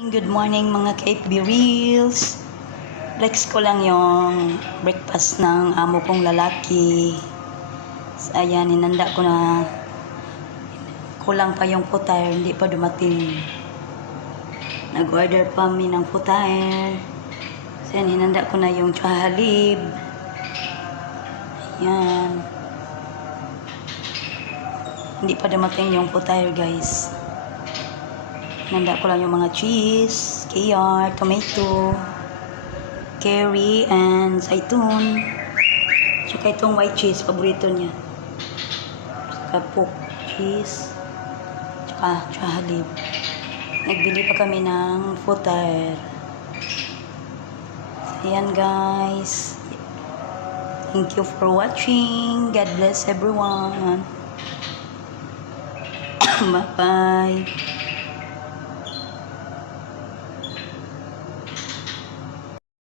Good morning mga ka-FB Reels. Flex ko lang yung breakfast ng amo kong lalaki. Ayan, inanda ko na. Kulang pa yung puter, hindi pa dumating. Nag-order pa kami ng puter. Ayan, inanda ko na yung tsahalib. Ayan. Hindi pa dumating yung puter, guys. Nanda ko lang yung mga cheese, keyar, tomato, curry, and zaitun. Tsaka itong white cheese, paborito niya. Tsaka pork cheese. Tsaka halib. Nagbili pa kami ng footer. Ayan guys. Thank you for watching. God bless everyone. Bye-bye.